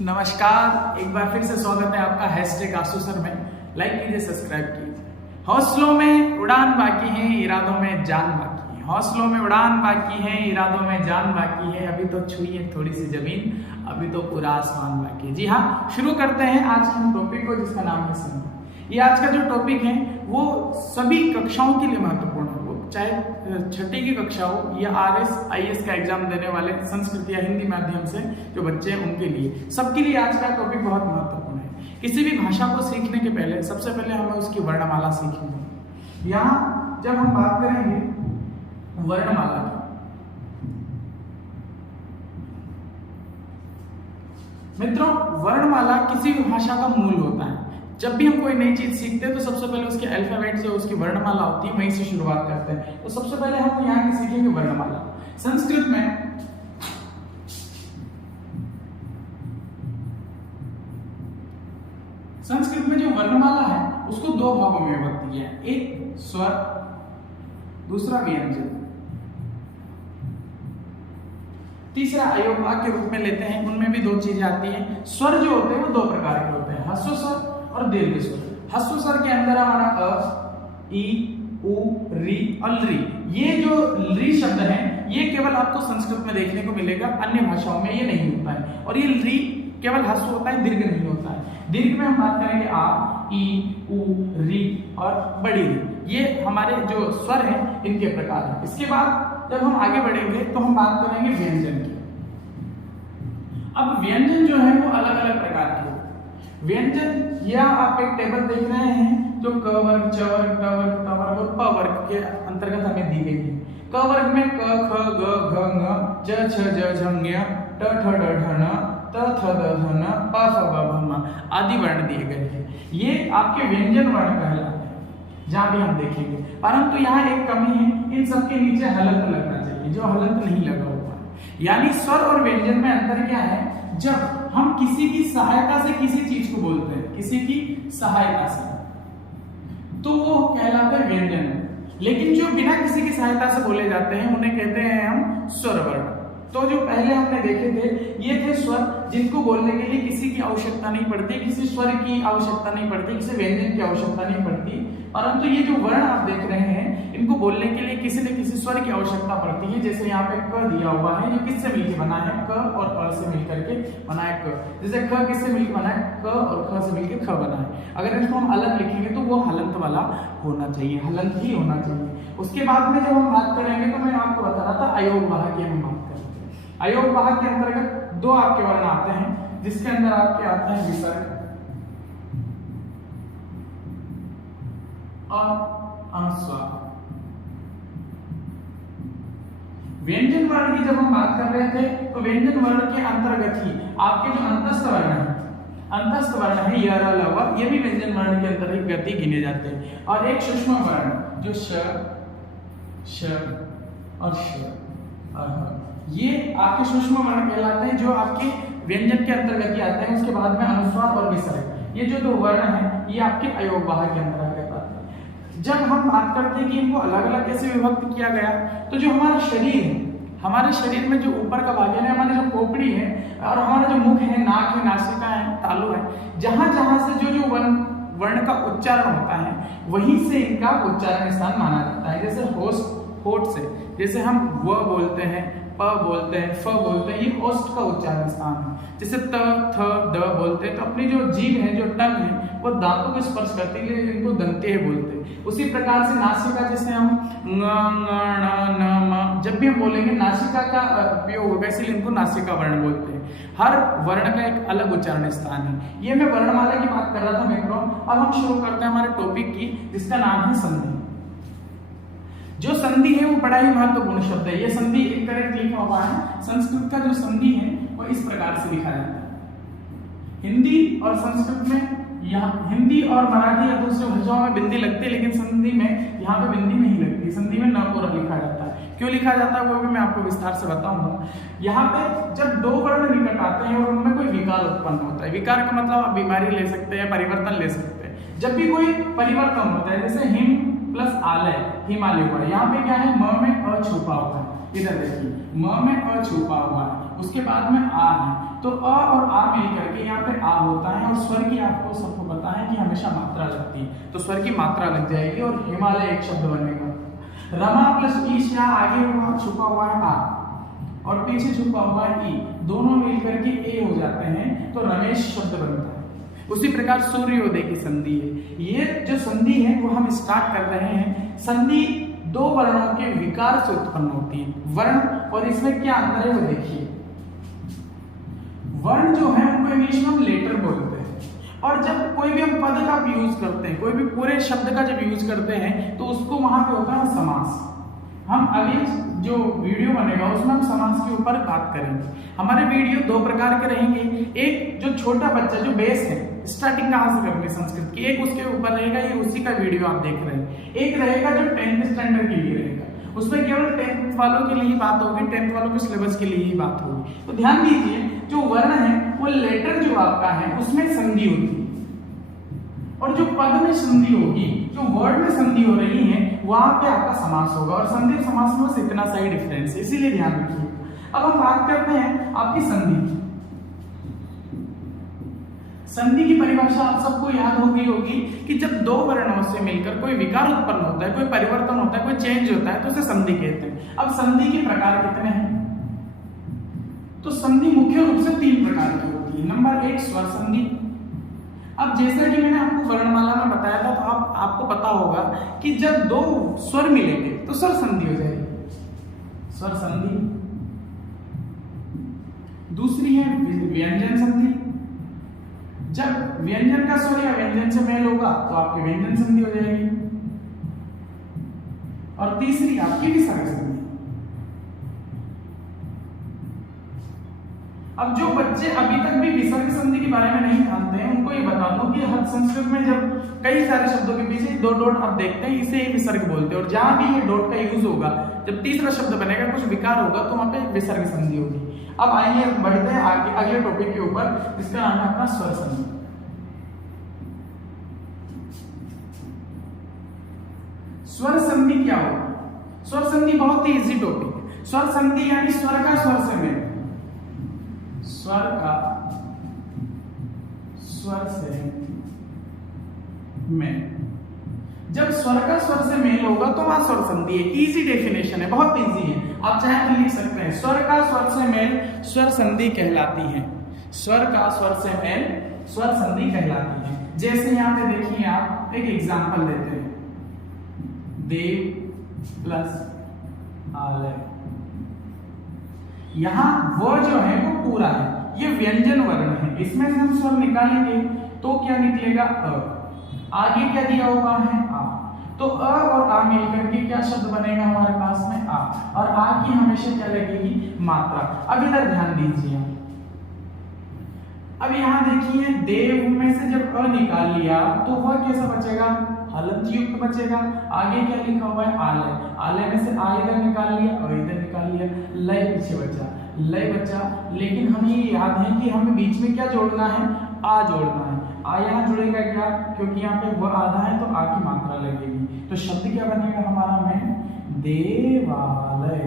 नमस्कार, एक बार फिर से स्वागत है आपका हैशटैग आसू सर में। लाइक कीजिए, सब्सक्राइब कीजिए। हौसलों में उड़ान बाकी है, इरादों में जान बाकी है। हौसलों में उड़ान बाकी है, इरादों में जान बाकी है। अभी तो छुई है थोड़ी सी जमीन, अभी तो पूरा आसमान बाकी है। जी हाँ, शुरू करते हैं आज हम टॉपिक को जिसका नाम है संधि। ये आज का जो टॉपिक है वो सभी कक्षाओं के लिए महत्वपूर्ण है, वो चाहे छठी की कक्षा हो या RS IS का एग्जाम देने वाले संस्कृत या हिंदी माध्यम से जो बच्चे हैं उनके लिए, सबके लिए आज का टॉपिक बहुत महत्वपूर्ण है। किसी भी भाषा को सीखने के पहले सबसे पहले हमें उसकी वर्णमाला सीखनी है। यहाँ जब हम बात करेंगे वर्णमाला की, मित्रों वर्णमाला किसी भी भाषा का मूल होता है। जब भी हम कोई नई चीज सीखते हैं तो सबसे पहले उसके अल्फाबेट जो उसकी वर्णमाला होती है वहीं से शुरुआत करते हैं। तो सबसे पहले हम यहाँ की सीखेंगे वर्णमाला। संस्कृत में जो वर्णमाला है उसको दो भागों में विभक्त किया है, एक स्वर, दूसरा व्यंजन, तीसरा अयोगवाग के रूप में लेते हैं। उनमें भी दो चीजें आती हैं। स्वर जो होते हैं वो दो प्रकार के होते हैं, ह्रस्व स्वर और दीर्घ स्वर। ह्रस्व स्वर के अंदर हमारा अ, ई, उ, री और री। ये जो री शब्द है ये केवल आपको संस्कृत में देखने को मिलेगा, अन्य भाषाओं में ये नहीं होता है। और ये री केवल ह्रस्व होता है, दीर्घ नहीं होता है। दीर्घ में हम बात करेंगे आ, ई, उ, री और बड़ी री। ये हमारे जो स्वर हैं इनके प्रकार हैं। इसके बाद जब हम आगे बढ़ेंगे तो हम बात करेंगे व्यंजन की। अब व्यंजन जो है वो अलग अलग प्रकार के होते हैं। व्यंजन या आप एक टेबल देख रहे हैं जो क वर्ग, च वर्ग, ट वर्ग, त वर्ग और प वर्ग के अंतर्गत हमें दी गई है। क वर्ग में क, ख, ग, घ, ङ, च, छ, ज, झ, ङ, ट, ठ, ड, ढ, न, त, थ, द, ध, न, प, फ, ब, भ, म आदि वर्ण दिए गए हैं। ये आपके व्यंजन वर्ण कहलाते हैं जहां भी हम देखेंगे। परंतु यहाँ एक कमी है, इन सबके नीचे हलंत लगना चाहिए, जो हलंत नहीं लगा हुआ है। यानी स्वर और व्यंजन में अंतर क्या है? जब हम किसी की सहायता से किसी चीज को बोलते हैं, किसी की सहायता से, तो वो कहलाता है व्यंजन। लेकिन जो बिना किसी की सहायता से बोले जाते हैं उन्हें कहते हैं हम स्वर वर्ण। तो जो पहले हमने देखे थे ये थे स्वर, जिनको बोलने के लिए किसी की आवश्यकता नहीं पड़ती, किसी स्वर की आवश्यकता नहीं पड़ती, किसी व्यंजन की आवश्यकता नहीं पड़ती। परंतु ये जो वर्ण आप देख रहे हैं इनको बोलने के लिए किसी न किसी स्वर की आवश्यकता पड़ती है। जैसे यहाँ पे क दिया हुआ है, ये किससे मिलकर बना है? क और अ से मिलकर के बना है क। जैसे ख किससे मिलकर बना है? क और ख से मिलकर ख बना है। अगर इसको हम अलग लिखेंगे तो वो हलंत वाला होना चाहिए, हलंत ही होना चाहिए। उसके बाद में जब हम बात करेंगे तो मैं आपको बता रहा था अयोगवाह की हम बात करेंगे। अयोगवाह के अंतर्गत दो आपके वर्ण आते हैं, जिसके अंदर आपके आते हैं विसर्ग और अनुस्वार। व्यंजन वर्ण की जब हम बात कर रहे थे तो व्यंजन वर्ण के अंतर्गत ही आपके जो अंतस्थ वर्ण है, अंतस्थ वर्ण है य, र, ल, व, ये भी व्यंजन वर्ण के अंतर्गत ही गिने जाते हैं। और एक सूक्ष्म वर्ण जो श, श और श और ह, ये आपके सूक्ष्म वर्ण कहलाते हैं, जो आपके व्यंजन के अंतर्गत ही आते हैं। उसके बाद में अनुस्वार और विसर्ग, ये जो दो वर्ण हैं ये आपके अयोगवाह के अंतर्गत आते हैं। जब हम बात करते हैं कि इनको अलग अलग कैसे विभक्त किया गया, तो जो हमारा शरीर है, हमारे शरीर में जो ऊपर का भाग है, हमारी जो खोपड़ी है और हमारा जो मुख है, नाक है, नासिका है, तालु है, जहां जहां से जो जो वर्ण का उच्चारण होता है वहीं से इनका उच्चारण स्थान माना जाता है। जैसे होठ से, जैसे हम व बोलते हैं, प बोलते हैं, फ बोलते हैं, ये ओष्ठ का उच्चारण स्थान है। जैसे त, थ, द बोलते हैं तो अपनी जो जीभ है, जो टंग है, वो दांतों को स्पर्श करती है, इसलिए इनको दंतेय बोलते हैं। उसी प्रकार से नासिका, जैसे हम ङ, ण, न, म, जब भी हम बोलेंगे नासिका का उपयोग होगा, इसलिए इनको नासिका वर्ण बोलते हैं। हर वर्ण का एक अलग उच्चारण स्थान है। ये मैं वर्णमाला की बात कर रहा था मित्रों। अब हम शुरू करते हैं हमारे टॉपिक की, जिसका नाम है संधि। जो संधि है वो बड़ा ही महत्वपूर्ण शब्द है। ये संधि एक करेक्ट लिखा हुआ है। संस्कृत का जो संधि है वो इस प्रकार से लिखा जाता है। हिंदी और संस्कृत में, यहाँ हिंदी और मराठी या दूसरी भाषाओं में बिंदी लगती है, लेकिन संधि में यहाँ पे बिंदी नहीं लगती। संधि में न पूरा लिखा जाता है। क्यों लिखा जाता है वो भी मैं आपको विस्तार से बताऊंगा। यहाँ पे जब दो वर्ण निकट आते हैं और उनमें कोई विकार उत्पन्न होता है, विकार का मतलब आप बीमारी ले सकते हैं, परिवर्तन ले सकते हैं। जब भी कोई परिवर्तन होता है, जैसे हिम प्लस आलय, हिमालय हुआ, यहाँ पे क्या है? म में अ छुपा हुआ है। इधर देखिए, म में अ छुपा हुआ है। उसके बाद में आ है, तो अ और आ मिलकर के यहाँ पे आ होता है, और स्वर की आपको सबको पता है कि हमेशा मात्रा लगती है, तो स्वर की मात्रा लग जाएगी और हिमालय एक शब्द बनेगा। रमा प्लस ईश, यहाँ आगे हुआ छुपा हुआ है आ और पीछे छुपा हुआ है ई, दोनों मिलकर के ए हो जाते हैं, तो रमेश शब्द बनता है। उसी प्रकार सूर्योदय की संधि है। ये जो संधि है वो हम स्टार्ट कर रहे हैं। संधि दो वर्णों के विकार से उत्पन्न होती है। वर्ण और इसमें क्या अंतर है वो देखिए। वर्ण जो है उनको इंग्लिश में हम लेटर बोलते हैं, और जब कोई भी हम पद का यूज करते हैं, कोई भी पूरे शब्द का जब यूज करते हैं तो उसको वहां पे होता है समास। हम अगली जो वीडियो बनेगा उसमें हम समास के ऊपर बात करेंगे। हमारे वीडियो दो प्रकार के रहेंगे, एक जो छोटा बच्चा जो बेस है, स्टार्टिंग कहाँ से करनी संस्कृत की, एक उसके ऊपर रहेगा, ये उसी का वीडियो आप देख रहे हैं। एक रहेगा जो 10th स्टैंडर्ड के लिए रहेगा, उसमें केवल 10th वालों के लिए ही बात होगी, 10th वालों के सिलेबस के लिए ही बात होगी। तो ध्यान दीजिए, जो वर्ण है वो लेटर जो आपका है उसमें संधि होती है, और जो पद में संधि होगी, जो वर्ड में संधि हो रही है, वहां पे आपका समास होगा। और संधि और समास में बस इतना सा ही डिफरेंस है, इसीलिए ध्यान रखिए। अब हम बात करते हैं आपकी संधि की। संधि की परिभाषा आप सबको याद होगी कि जब दो वर्णों से मिलकर कोई विकार उत्पन्न होता है, कोई परिवर्तन होता है, कोई चेंज होता है, तो उसे संधि कहते हैं। अब संधि के प्रकार कितने हैं? तो संधि मुख्य रूप से 3 प्रकार की होती है। नंबर 1 स्वर संधि। अब जैसा कि मैंने आपको वर्णमाला में बताया था, तो आपको पता होगा कि जब दो स्वर मिलेंगे तो स्वर संधि हो जाएगी, स्वर संधि। दूसरी है व्यंजन संधि। जब व्यंजन का स्वर या व्यंजन से मेल होगा तो आपकी व्यंजन संधि हो जाएगी। और तीसरी आपकी विसर्ग संधि। अब जो बच्चे अभी तक भी विसर्ग संधि के बारे में नहीं जानते हैं, उनको ये बता दूं कि हर संस्कृत में जब कई सारे शब्दों के पीछे 2 डॉट आप देखते हैं, इसे ही विसर्ग बोलते हैं। और जहां भी ये डॉट का यूज होगा, जब तीसरा शब्द बनेगा, कुछ विकार होगा, तो वहां पे विसर्ग संधि होगी। अब आइए बढ़ते हैं आगे अगले टॉपिक के ऊपर, जिसका नाम है अपना स्वर संधि। स्वर संधि क्या होगा? स्वर संधि बहुत ही इजी टॉपिक है। स्वर संधि यानी स्वर का स्वर से मेल, स्वर का स्वर से मेल। जब स्वर का स्वर से मेल होगा तो वहां स्वर संधि है। इजी डेफिनेशन है, बहुत इजी है, आप चाहे तो लिख सकते हैं। स्वर का स्वर से मेल स्वर संधि कहलाती है। स्वर का स्वर से मेल स्वर संधि कहलाती है। जैसे यहां पे देखिए, आप एक एग्जांपल देते हैं, देव प्लस आलय। यहां वो जो है वो पूरा है, ये व्यंजन वर्ण है, इसमें से हम स्वर निकालेंगे तो क्या निकलेगा? अ। आगे क्या दिया हुआ है? आ। तो अ और आ मिलकर के क्या शब्द बनेगा हमारे पास में? आ। और आ की हमेशा क्या लगेगी? मात्रा। अब इधर ध्यान दीजिए, अब यहां देखिए, देव में से जब अ निकाल लिया तो वह कैसा बचेगा? हलंत युक्त बचेगा। आगे क्या लिखा हुआ है? आलय। आलय में से आ इधर निकाल लिया, अ इधर निकाल लिया, लय पीछे बचा, लय बचा। लेकिन हमें ये याद है कि हमें बीच में क्या जोड़ना है? आ जोड़ना है। आ यहाँ जुड़ेगा क्या? क्योंकि यहाँ पे वह आधा है तो आ की मात्रा लगेगी। तो शब्द क्या बनेगा हमारा में? देवालय।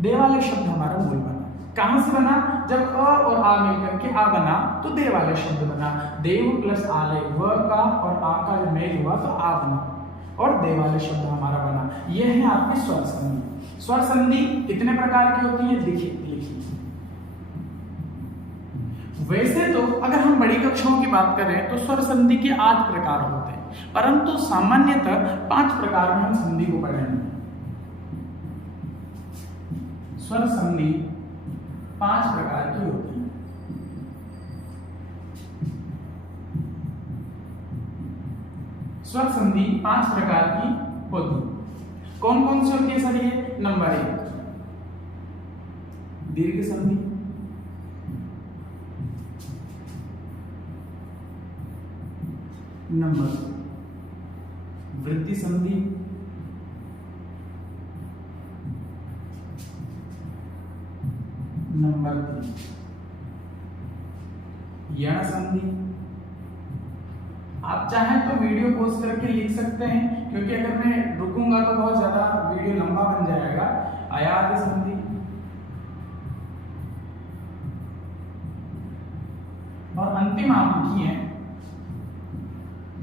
देवालय शब्द हमारा मूल बना। कहां से बना? जब अ और आ मिलकर के आ बना तो देवालय शब्द बना। देव प्लस आलय, व का और आ का जब मेल हुआ तो आ बना और देवालय शब्द हमारा बना। यह है आपकी स्वर संधि। स्वर संधि कितने प्रकार की होती है? देखिए, वैसे तो अगर हम बड़ी कक्षाओं की बात करें तो स्वर संधि के 8 प्रकार होते हैं, परंतु सामान्यतः 5 प्रकार में हम संधि को पढ़ेंगे। स्वर संधि 5 प्रकार की होती है। स्वर संधि 5 प्रकार की होती है। कौन कौन सी होती है सर ये? नंबर 1 दीर्घ संधि, नंबर 2 वृद्धि संधि, नंबर 3 यण संधि। आप चाहें तो वीडियो पॉज करके लिख सकते हैं, क्योंकि अगर मैं रुकूंगा तो बहुत ज्यादा वीडियो लंबा बन जाएगा। अयाद संधि, और अंतिम आप लिखिए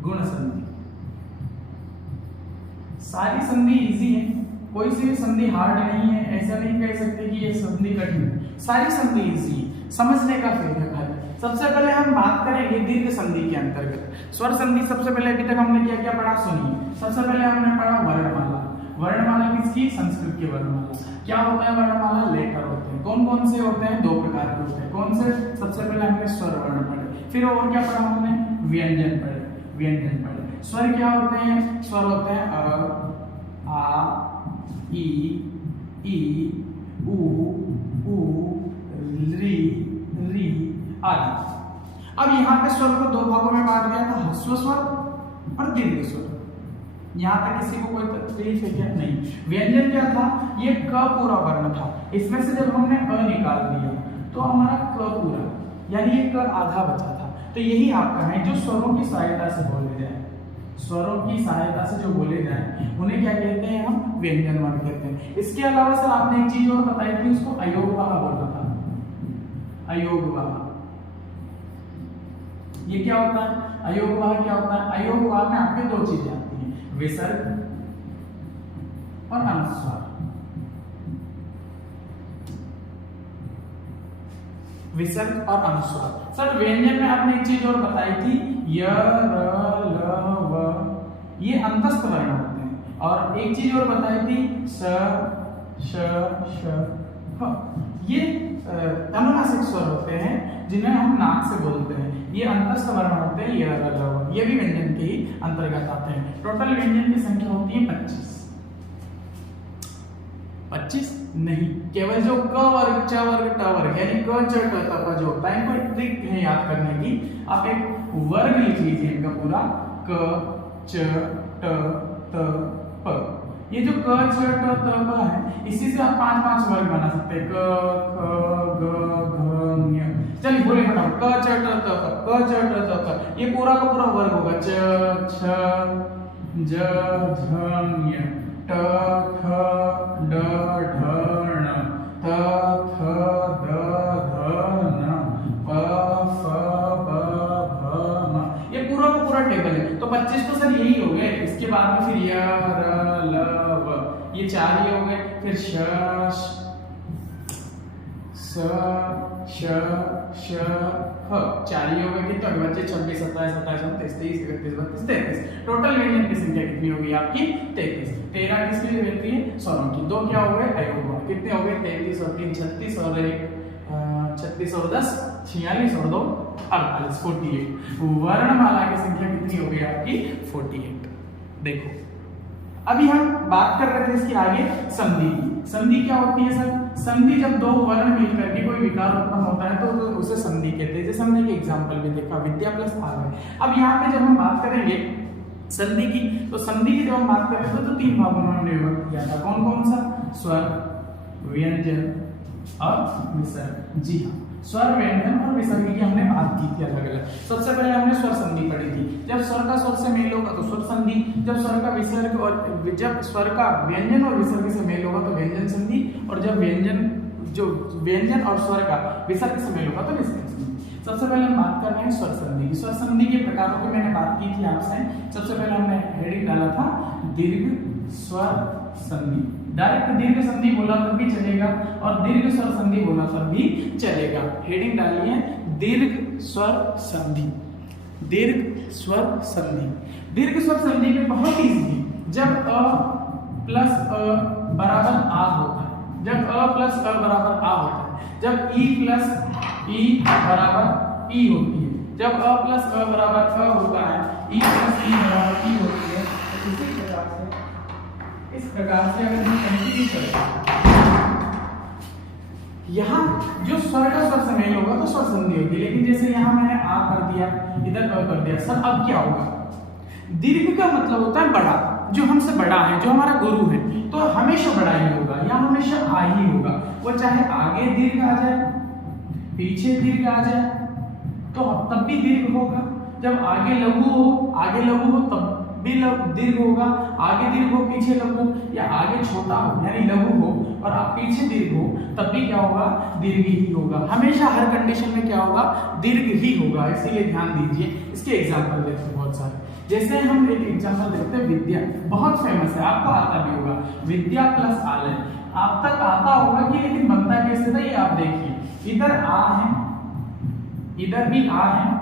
गुण संधि। सारी संधि इजी है, कोई सी भी संधि हार्ड नहीं है, ऐसा नहीं कह सकते कि ये संधि कठिन है। सारी संधि इजी है, समझने का फेर है खाली। सबसे पहले हम बात करेंगे दीर्घ संधि के अंतर्गत। स्वर संधि सबसे पहले अभी तक हमने क्या क्या पढ़ा सुनिए। सबसे पहले हमने पढ़ा वर्णमाला। वर्णमाला किसकी? संस्कृत की वर्णमाला। क्या होता है वर्णमाला? लेटर होते हैं। कौन कौन से होते हैं? 2 प्रकार के होते हैं। कौन से? सबसे पहले हमने स्वर वर्ण पढ़े, फिर और क्या पढ़ा हमने? व्यंजन पढ़े। व्यंजन पढ़े। स्वर क्या होते हैं? स्वर होते हैं अ, आ, ई, उ, री, आदि। अब यहाँ पे स्वर को 2 भागों में बांट दिया था, ह्रस्व स्वर और दीर्घ स्वर। यहाँ तक किसी को कोई तकलीफ है क्या? नहीं। व्यंजन क्या था? ये क पूरा वर्ण था। इसमें से जब हमने अ निकाल दिया तो हमारा क पूरा, यानी ये क आधा बचा था। तो यही आपका है जो स्वरों की सहायता से बोले जाए। स्वरों की सहायता से जो बोले जाए उन्हें क्या कहते हैं? हम व्यंजन वर्ण कहते हैं। इसके अलावा सर आपने एक चीज और बताई थी, उसको अयोगवाह बोला था। अयोगवाह ये क्या होता है? अयोगवाह क्या होता है? अयोगवाह में आपके 2 चीजें आती हैं, विसर्ग और अनुस्वार। विसर्ग और अनुस्वार। सर व्यंजन में आपने एक चीज और बताई थी, य, र, ल, व, ये अंतस्थ वर्ण होते हैं। और एक चीज और बताई थी, स, श, फ, ये अनुनासिक स्वर होते हैं जिन्हें हम नाक से बोलते हैं। ये अंतस्थ वर्ण होते हैं, य, र, ल, व, ये भी व्यंजन के ही अंतर्गत आते हैं। टोटल व्यंजन की संख्या होती है 25। 25 नहीं, केवल जो क वर्ग, च वर्ग, ट वर्ग यानी क, च, ट, त, प जो होता है, इनको एक ट्रिक है याद करने की। आप एक वर्ग लिख लीजिए इनका पूरा, क, च, ट, त, प। ये जो क, च, ट, त, प है, इसी से आप 5-5 वर्ग बना सकते हैं। क, ख, ग, घ, ञ। चलिए बोले फटाफट, क, च, ट, त, प, क, च, ट, त, प। ये पूरा का पूरा वर्ग होगा। च, छ, ज, झ, ञ, ट, ख, ड, ढ, ण, त, थ, द, ध, न, प, फ, ब, भ, म। ये पूरा का पूरा टेबल है। तो 25 तो सर यही हो गए। इसके बाद में फिर य, र, ल, व, ये 4 ही हो गए। फिर श, स, श, ह, 4 ही हो गए। कितने हो गए बच्चे? 26, 27, 28, 29, 30, 31, 32, 33। टोटल व्यंजन की संख्या कितनी होगी आपकी? 33। 13 किसके लिए रहती है? स्वरों की। 2 क्या हो गए? अयोगवाह। कितने हो गए? 33 और 3 36 और 1 36 और 10 46 और 2 48 48। वर्णमाला की संख्या कितनी हो गई आपकी? 48। देखो अभी हम बात कर रहे थे इसकी आगे संधि की। संधि क्या होती है सर? संधि जब 2 वर्ण मिलकर के कोई विकार उत्पन्न होता है तो उसे संधि कहते हैं। जैसे हमने एक एग्जांपल भी देखा, विद्या प्लस आगे। अब यहाँ पे जब हम बात करेंगे संधि की, तो संधि की जब हम बात कर रहे थे तो 3 भागों में हमने विभक्त किया था। कौन कौन सा? स्वर, व्यंजन और विसर्ग। जी हाँ, स्वर, व्यंजन और विसर्ग की हमने बात की थी अलग अलग। सबसे पहले हमने स्वर संधि पढ़ी थी। जब स्वर का स्वर से मेल होगा तो स्वर संधि, जब स्वर का विसर्ग और जब स्वर का व्यंजन और विसर्ग से मेल होगा तो व्यंजन संधि, और जब व्यंजन और स्वर का विसर्ग से मेल होगा तो विसर्ग संधि। सबसे पहले हम बात कर रहे हैं स्वर संधि की। स्वर संधि के प्रकारों की मैंने बात की थी आपसे। सबसे पहले हमने हेडिंग डाला था दीर्घ स्वर संधि। डायरेक्ट दीर्घ संधि बोला तब भी चलेगा और दीर्घ स्वर संधि बोला तब भी चलेगा। हेडिंग डाली है दीर्घ स्वर संधि। दीर्घ स्वर संधि। दीर्घ स्वर संधि में बहुत इजी, जब अ प्लस अ बराबर आ होता है, जब अ प्लस अ बराबर आ होता है, जब ई प्लस ई बराबर ई होती है, जब अ प्लस अ बराबर अ होता है, ई प्लस ई बराबर ई होती है। इस प्रकार से अगर हम कंटिन्यू करें, यहाँ जो स्वर का स्वर से मेल होगा तो स्वर संधि होगी। लेकिन जैसे यहाँ मैंने आ कर दिया, इधर अ कर दिया, सर अब क्या होगा? दीर्घ का मतलब होता है बड़ा, जो हमसे बड़ा है, जो हमारा गुरु है, तो हमेशा बड़ा ही होगा या हमेशा आ ही होगा। वो चाहे आगे दीर्घ आ जाए, पीछे दीर्घ आ जाए तो तब भी दीर्घ होगा। जब आगे लघु हो तब भी दीर्घ होगा। आगे दीर्घ हो, पीछे लघु, या आगे छोटा हो यानी लघु हो और आप पीछे दीर्घ हो तब भी क्या होगा, दीर्घ ही होगा। हमेशा हर कंडीशन में क्या होगा, दीर्घ ही होगा, इसीलिए ध्यान दीजिए। इसके एग्जाम्पल देखते हैं बहुत सारे, जैसे हम एक एग्जाम्पल देखते हैं विद्या, बहुत फेमस है, आपको आता भी होगा, विद्या प्लस आलय। आप तक आता होगा कि लेकिन बनता कैसे था ये आप देखिए, इधर आ है, इधर भी आ है,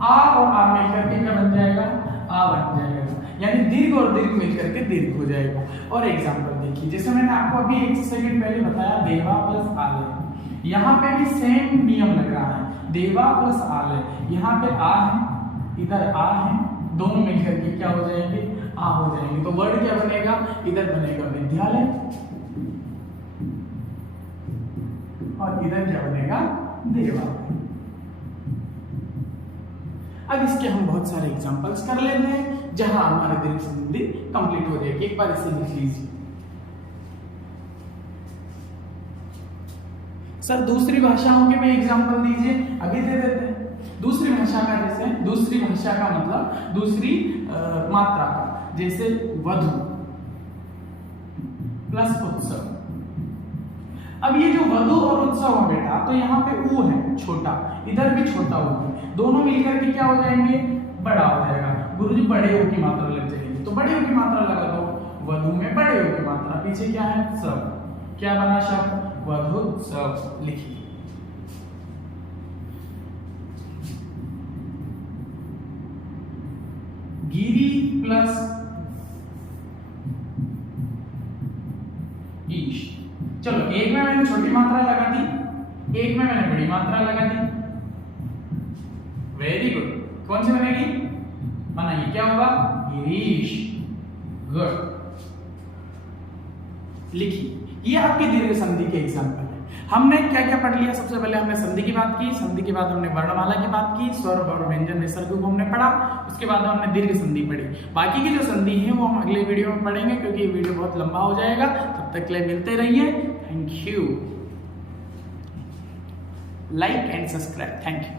आ और आ मिलकर के क्या बन जाएगा, आ बन जाएगा, यानी दीर्घ और दीर्घ मिलकर के दीर्घ हो जाएगा। और एग्जाम्पल देखिए, जैसे मैंने आपको अभी 1 सेकंड पहले बताया देवा प्लस आलय, यहाँ पे भी सेम नियम लग रहा है, देवा प्लस आलय, यहाँ पे आ है, इधर आ है, दोनों मिलकर के क्या हो जाएंगे, आ हो जाएंगे। तो वर्ड क्या बनेगा, इधर बनेगा विद्यालय और इधर क्या बनेगा, देवा। अब इसके हम बहुत सारे एग्जांपल्स कर लेते हैं जहां हमारे दीर्घ संधि कंप्लीट हो जाएगी। एक बार इसे लिख लीजिए। सर दूसरी भाषाओं के में एग्जांपल दीजिए, अभी दे देते हैं। दूसरी भाषा का, जैसे दूसरी भाषा का मतलब दूसरी मात्रा का, जैसे वधु प्लस उत्सव। अब ये जो वधु और उत्सव है बेटा, तो यहाँ पे ऊ है छोटा, इधर भी छोटा ऊ है, दोनों मिलकर के क्या हो जाएंगे, बड़ा हो जाएगा। गुरुजी बड़े ऊ की मात्रा लग जाएगी, तो बड़े ऊ की मात्रा लगा दो, वधु में बड़े ऊ की मात्रा, पीछे क्या है, सब, क्या बना शब्द, वधु सब। लिखिए गिरी प्लस ईश। चलो एक में मैंने छोटी मात्रा लगा दी, एक में मैंने बड़ी मात्रा लगा दी, वेरी गुड। कौन सी बनेगी, बनाइए, क्या होगा, गिरीश, गुड। लिखिए, ये आपके दीर्घ संधि के एग्जांपल है। हमने क्या क्या पढ़ लिया, सबसे पहले हमने संधि की बात की, संधि के बाद हमने वर्णमाला की बात की, स्वर और व्यंजन विसर्ग को हमने पढ़ा, उसके बाद हमने दीर्घ संधि पढ़ी। बाकी की जो संधि है वो हम अगले वीडियो में पढ़ेंगे, क्योंकि ये वीडियो बहुत लंबा हो जाएगा। तब तक के लिए मिलते रहिए, thank you, like and subscribe, thank you.